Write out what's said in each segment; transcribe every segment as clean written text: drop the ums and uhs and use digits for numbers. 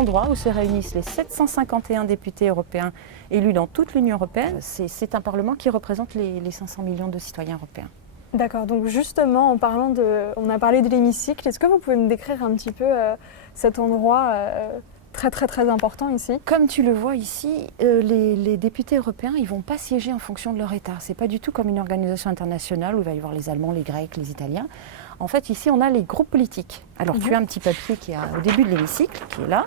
l'endroit où se réunissent les 751 députés européens élus dans toute l'Union européenne. C'est un Parlement qui représente les 500 millions de citoyens européens. D'accord, donc justement, on a parlé de l'hémicycle. Est-ce que vous pouvez me décrire un petit peu cet endroit très important ici? Comme tu le vois ici, les députés européens, ils ne vont pas siéger en fonction de leur État. Ce n'est pas du tout comme une organisation internationale où il va y avoir les Allemands, les Grecs, les Italiens. En fait, ici, on a les groupes politiques. Alors, tu as un petit papier qui est au début de l'hémicycle, qui est là.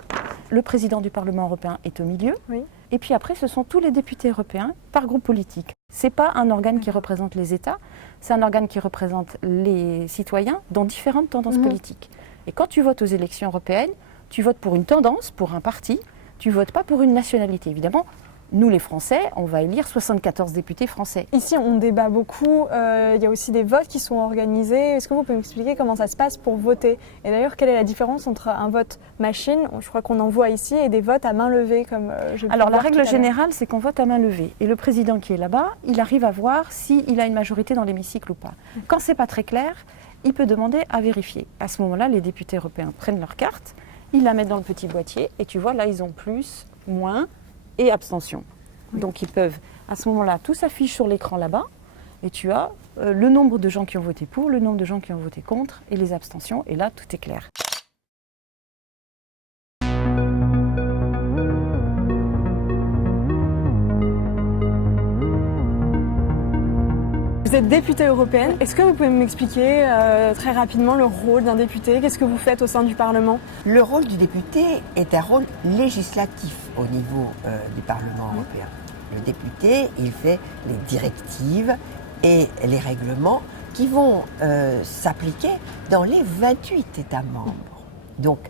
Le président du Parlement européen est au milieu. Oui. Et puis après, ce sont tous les députés européens par groupe politique. Ce n'est pas un organe qui représente les États, c'est un organe qui représente les citoyens dans différentes tendances politiques. Et quand tu votes aux élections européennes, tu votes pour une tendance, pour un parti, tu ne votes pas pour une nationalité. Évidemment, nous les Français, on va élire 74 députés français. Ici, on débat beaucoup, il y a aussi des votes qui sont organisés. Est-ce que vous pouvez m'expliquer comment ça se passe pour voter? Et d'ailleurs, quelle est la différence entre un vote machine, je crois qu'on en voit ici, et des votes à main levée comme je Alors la règle générale, c'est qu'on vote à main levée. Et le président qui est là-bas, il arrive à voir s'il a une majorité dans l'hémicycle ou pas. Quand ce n'est pas très clair, il peut demander à vérifier. À ce moment-là, les députés européens prennent leur carte, ils la mettent dans le petit boîtier, et tu vois, là, ils ont plus, moins et abstention. Donc ils peuvent, à ce moment-là, tout s'affiche sur l'écran là-bas, et tu as le nombre de gens qui ont voté pour, le nombre de gens qui ont voté contre, et les abstentions, et là, tout est clair. Vous êtes députée européenne. Est-ce que vous pouvez m'expliquer très rapidement le rôle d'un député? Qu'est-ce que vous faites au sein du Parlement? Le rôle du député est un rôle législatif au niveau du Parlement européen. Le député, il fait les directives et les règlements qui vont s'appliquer dans les 28 États membres. Donc,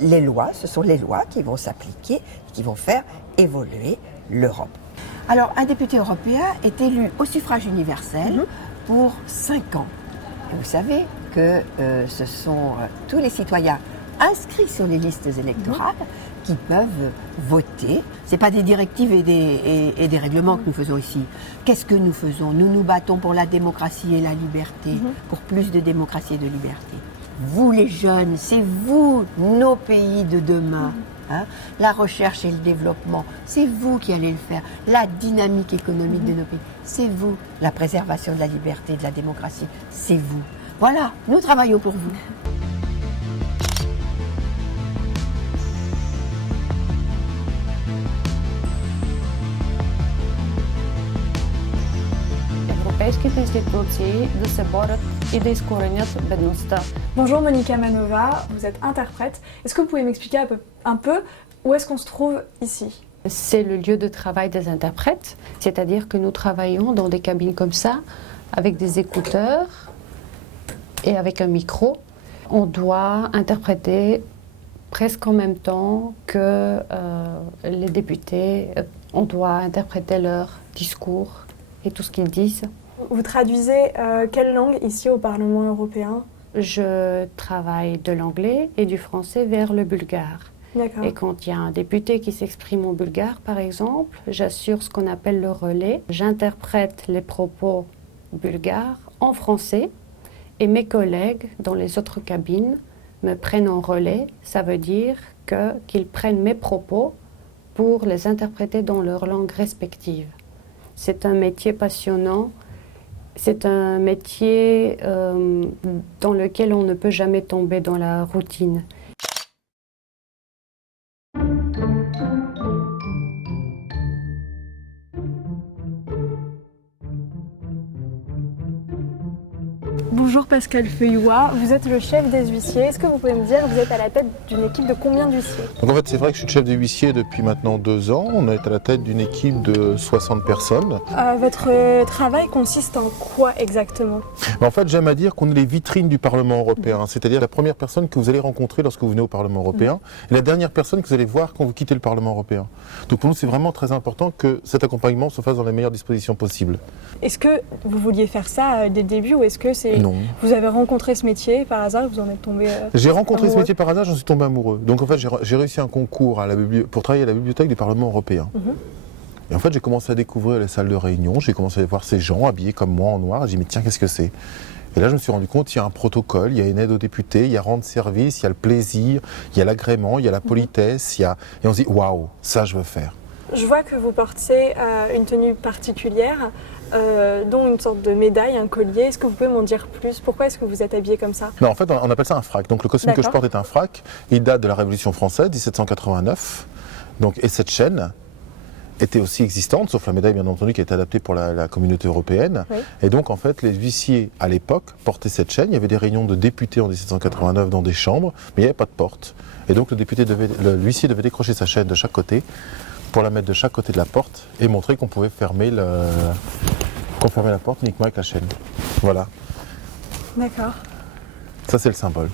les lois, ce sont les lois qui vont s'appliquer, qui vont faire évoluer l'Europe. Alors, un député européen est élu au suffrage universel pour 5 ans. Et vous savez que ce sont tous les citoyens inscrits sur les listes électorales qui peuvent voter. Ce n'est pas des directives et des règlements que nous faisons ici. Qu'est-ce que nous faisons? Nous nous battons pour la démocratie et la liberté, pour plus de démocratie et de liberté. Vous les jeunes, c'est vous, nos pays de demain. Hein? La recherche et le développement, c'est vous qui allez le faire. La dynamique économique de nos pays, c'est vous. La préservation de la liberté et de la démocratie, c'est vous. Voilà, nous travaillons pour vous. Европейските институции да се борят и да изкоренят бедността. Bonjour Monica Manova, vous êtes interprète. Est-ce que vous pouvez m'expliquer un peu où est-ce qu'on se trouve ici? C'est le lieu de travail des interprètes, c'est-à-dire que nous travaillons dans des cabines comme ça, avec des écouteurs et avec un micro. On doit interpréter presque en même temps que les députés. On doit interpréter leur discours et tout ce qu'ils disent. Vous traduisez quelle langue ici au Parlement européen? Je travaille de l'anglais et du français vers le bulgare. D'accord. Et quand il y a un député qui s'exprime en bulgare, par exemple, j'assure ce qu'on appelle le relais. J'interprète les propos bulgares en français et mes collègues dans les autres cabines me prennent en relais. Ça veut dire qu'ils prennent mes propos pour les interpréter dans leur langue respective. C'est un métier passionnant. C'est un métier dans lequel on ne peut jamais tomber dans la routine. Bonjour Pascal Feuillois, vous êtes le chef des huissiers. Est-ce que vous pouvez me dire, vous êtes à la tête d'une équipe de combien d'huissiers? Donc en fait, c'est vrai que je suis le chef des huissiers depuis maintenant 2 ans. On est à la tête d'une équipe de 60 personnes. Votre travail consiste en quoi exactement? En fait, j'aime à dire qu'on est les vitrines du Parlement européen. C'est-à-dire la première personne que vous allez rencontrer lorsque vous venez au Parlement européen et la dernière personne que vous allez voir quand vous quittez le Parlement européen. Donc pour nous, c'est vraiment très important que cet accompagnement se fasse dans les meilleures dispositions possibles. Est-ce que vous vouliez faire ça dès le début ou est-ce que c'est... Non. Vous avez rencontré ce métier par hasard, vous en êtes tombé J'ai rencontré amoureux. ce métier par hasard, j'en suis tombé amoureux. Donc en fait, j'ai réussi un concours pour travailler à la bibliothèque du Parlement européen. Et en fait, j'ai commencé à découvrir les salles de réunion, j'ai commencé à voir ces gens habillés comme moi en noir, et j'ai dit mais tiens, qu'est-ce que c'est? Et là, je me suis rendu compte qu'il y a un protocole, il y a une aide aux députés, il y a rendre service, il y a le plaisir, il y a l'agrément, il y a la politesse, et on se dit, waouh, ça je veux faire. Je vois que vous portez une tenue particulière, dont une sorte de médaille, un collier. Est-ce que vous pouvez m'en dire plus? Pourquoi est-ce que vous êtes habillé comme ça? Non, en fait, on appelle ça un frac. Donc le costume que je porte est un frac. Il date de la Révolution française, 1789. Donc, et cette chaîne était aussi existante, sauf la médaille bien entendu qui a été adaptée pour la communauté européenne. Oui. Et donc en fait les huissiers à l'époque portaient cette chaîne. Il y avait des réunions de députés en 1789 dans des chambres, mais il n'y avait pas de porte. Et donc l'huissier devait décrocher sa chaîne de chaque côté pour la mettre de chaque côté de la porte et montrer qu'on pouvait fermer la porte uniquement avec la chaîne. Voilà. D'accord. Ça c'est le symbole.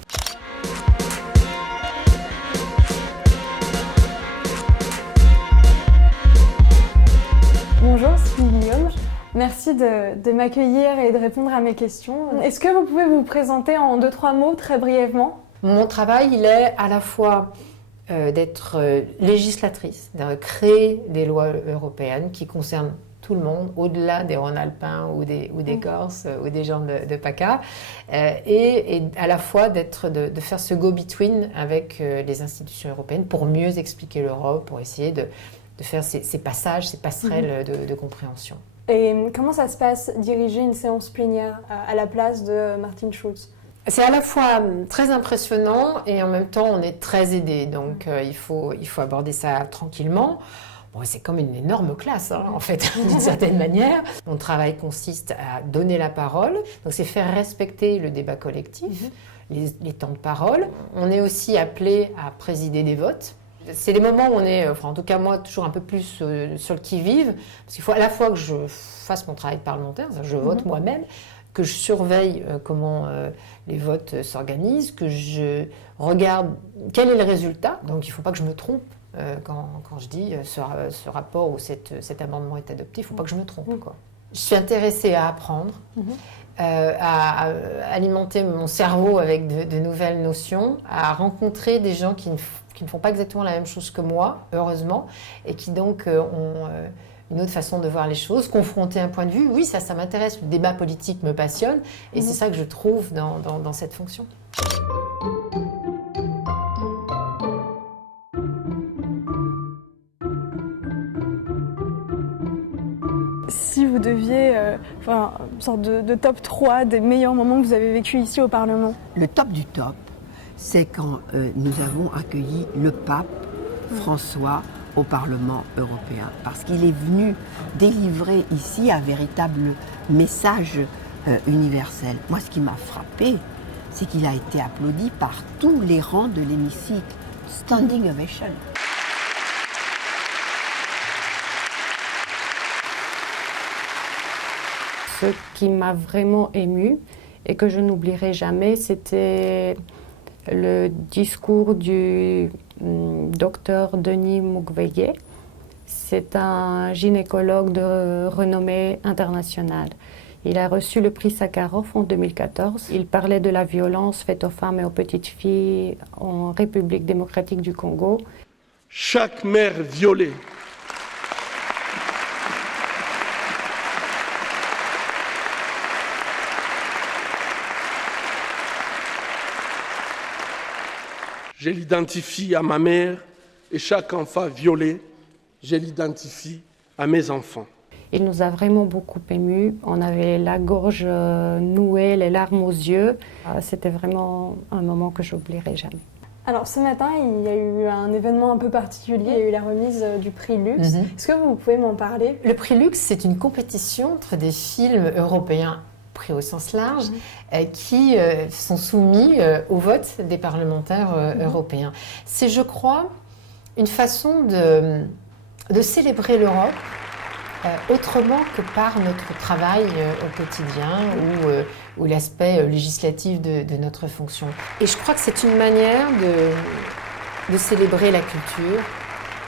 Bonjour, c'est Guillaume. Merci de m'accueillir et de répondre à mes questions. Est-ce que vous pouvez vous présenter en 2-3 mots très brièvement? Mon travail, il est à la fois d'être législatrice, de créer des lois européennes qui concernent tout le monde, au-delà des Rhône-Alpins ou des Corses ou des gens de PACA, et à la fois de faire ce go-between avec les institutions européennes pour mieux expliquer l'Europe, pour essayer de faire ces passages, ces passerelles de compréhension. Et comment ça se passe, diriger une séance plénière à la place de Martin Schulz? C'est à la fois très impressionnant et en même temps on est très aidé, donc il faut aborder ça tranquillement. Bon, c'est comme une énorme classe, hein, en fait, d'une certaine manière. Mon travail consiste à donner la parole, donc c'est faire respecter le débat collectif, les temps de parole. On est aussi appelé à présider des votes. C'est les moments où on est, enfin en tout cas moi, toujours un peu plus sur le qui-vive, parce qu'il faut à la fois que je fasse mon travail parlementaire, je vote moi-même, que je surveille comment les votes s'organisent, que je regarde quel est le résultat. Donc il ne faut pas que je me trompe quand je dis ce rapport ou cet amendement est adopté, il ne faut pas que je me trompe, quoi. Je suis intéressée à apprendre, à alimenter mon cerveau avec de nouvelles notions, à rencontrer des gens qui ne font pas exactement la même chose que moi, heureusement, et qui donc ont une autre façon de voir les choses, confronter un point de vue. Oui, ça m'intéresse, le débat politique me passionne, et c'est ça que je trouve dans cette fonction. Si vous deviez faire une sorte de top 3 des meilleurs moments que vous avez vécu ici au Parlement? Le top du top, c'est quand nous avons accueilli le pape François au Parlement européen, parce qu'il est venu délivrer ici un véritable message universel. Moi, ce qui m'a frappé, c'est qu'il a été applaudi par tous les rangs de l'hémicycle. Standing ovation. Ce qui m'a vraiment émue et que je n'oublierai jamais, c'était le discours du docteur Denis Mukwege. C'est un gynécologue de renommée internationale. Il a reçu le prix Sakharov en 2014. Il parlait de la violence faite aux femmes et aux petites filles en République démocratique du Congo. Chaque mère violée, je l'identifie à ma mère, et chaque enfant violé, je l'identifie à mes enfants. Il nous a vraiment beaucoup émus. On avait la gorge nouée, les larmes aux yeux. C'était vraiment un moment que je n'oublierai jamais. Alors ce matin, il y a eu un événement un peu particulier. Il y a eu la remise du prix Lux. Est-ce que vous pouvez m'en parler? Le prix Lux, c'est une compétition entre des films européens pris au sens large, qui sont soumis au vote des parlementaires européens. C'est, je crois, une façon de célébrer l'Europe autrement que par notre travail au quotidien ou l'aspect législatif de notre fonction. Et je crois que c'est une manière de célébrer la culture,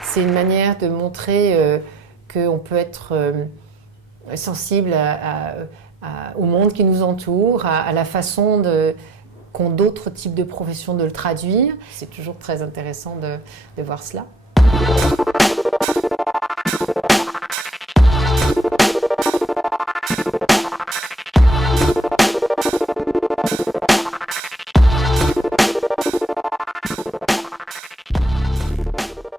c'est une manière de montrer qu'on peut être sensible au monde qui nous entoure, à la façon qu'ont d'autres types de professions de le traduire. C'est toujours très intéressant de voir cela.